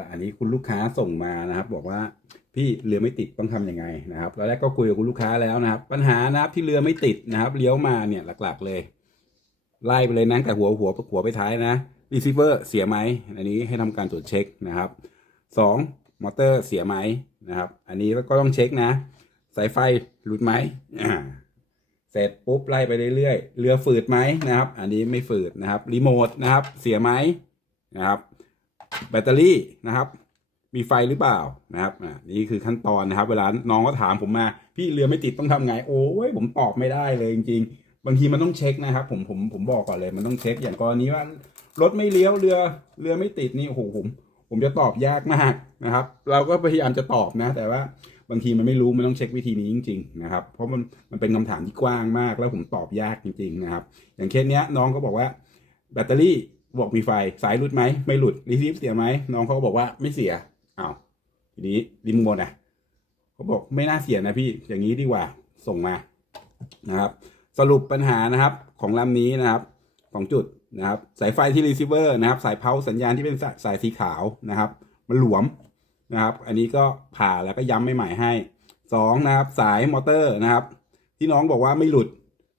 ละอันนี้คุณลูกค้าส่งมานะครับ บอกว่าพี่เรือไม่ติดต้องทำยังไงนะครับแล้วแรกก็คุยกับคุณลูกค้าแล้วนะครับ ปัญหานะครับที่เรือไม่ติดนะครับเลี้ยวมาเนี่ยหลักๆเลย ไล่ไปเลยนะแต่หัวหัวหัวไปท้ายนะรีเซิเวอร์เสียไหมอันนี้ให้ทำการตรวจเช็คนะครับสองมอเตอร์เสียไหมนะครับ อันนี้ก็ต้องเช็คนะ สายไฟหลุดไหมเสร็จปุ๊บไล่ไปเรื่อยๆเรือฝืดไหมนะครับ อันนี้ไม่ฝืดนะครับรีโมทนะครับ เสียไหมนะครับ แบตเตอรี่นะครับ มีไฟหรือเปล่านะครับอ่านี่คือขั้นตอนนะครับ เวลาน้องก็ถามผมมา พี่เรือไม่ติดต้องทำไง โอ้ยผมตอบไม่ได้เลยจริง ๆ บางทีมันต้องเช็คนะครับ ผมผมผมบอกก่อนเลย มันต้องเช็คอย่างกรณีว่ารถไม่เลี้ยวเรือเรือไม่ติดนี่โอ้โหผมผมจะตอบยากมากนะครับ เราก็พยายามจะตอบนะ แต่ว่าบางทีมันไม่รู้มันต้องเช็ควิธีนี้จริง ๆ นะครับ เพราะมันมันเป็นคำถามที่กว้างมากแล้วผมตอบยากจริง ๆ นะครับ อย่างเคสเนี้ยน้องก็บอกว่าแบตเตอรี่ บอกมีไฟสายหลุดไหมไม่หลุดรีซีฟเสียไหมน้องเขาก็บอกว่าไม่เสียอ้าวทีนี้ริมโมดอะเขาบอกไม่น่าเสียนะพี่อย่างนี้ดีกว่าส่งมานะครับ สรุปปัญหานะครับของลำนี้นะครับสองจุดนะครับ สายไฟที่รีเซิเวอร์นะครับ สายเพาสัญญาณที่เป็นสายสีขาวนะครับ มันหลวมนะครับ อันนี้ก็ผ่าแล้วก็ย้ำไม่ใหม่ให้สองนะครับ สายมอเตอร์นะครับ ที่น้องบอกว่าไม่หลุด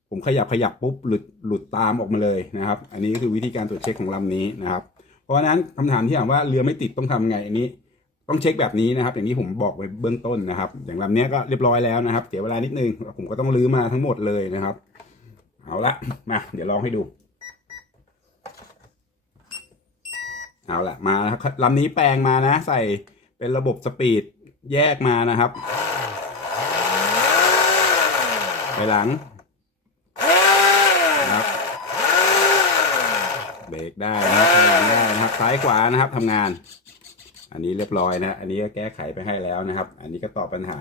ผมขยับขยับปุ๊บหลุดหลุดตามออกมาเลยนะครับ อันนี้ก็คือวิธีการตรวจเช็คของลำนี้นะครับ เพราะฉะนั้นคำถามที่ถามว่าเรือไม่ติดต้องทำไงอันนี้ ต้องเช็คแบบนี้นะครับ อย่างที่ผมบอกไว้เบื้องต้นนะครับ อย่างลำนี้ก็เรียบร้อยแล้วนะครับเสียเวลานิดนึงผมก็ต้องรื้อมาทั้งหมดเลยนะครับ เอาละมาเดี๋ยวลองให้ดูเอาละมาแล้วลำนี้แปลงมานะ ใส่เป็นระบบสปีดแยกมานะครับ ไปหลังนะครับเบรกได้นะครับพยายามได้นะครับ ซ้ายขวานะครับทำงาน อันนี้เรียบร้อยนะอันนี้ก็แก้ไขไปให้แล้วนะครับ อันนี้ก็ตอบปัญหา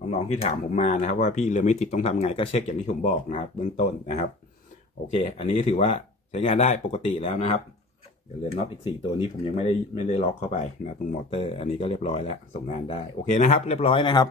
น้องๆที่ถามผมมานะครับ ว่าพี่เรือไม่ติดต้องทำไงก็เช็คอย่างที่ผมบอกนะครับเบื้องต้นนะครับ โอเค อันนี้ถือว่าใช้งานได้ปกติแล้วนะครับเดี๋ยวเรือนน็อตอีกสี่ตัวนี้ผมยังไม่ได้ไม่ได้ล็อกเข้าไปนะตรงมอเตอร์ อันนี้ก็เรียบร้อยแล้วส่งงานได้โอเคนะครับ เรียบร้อยนะครับ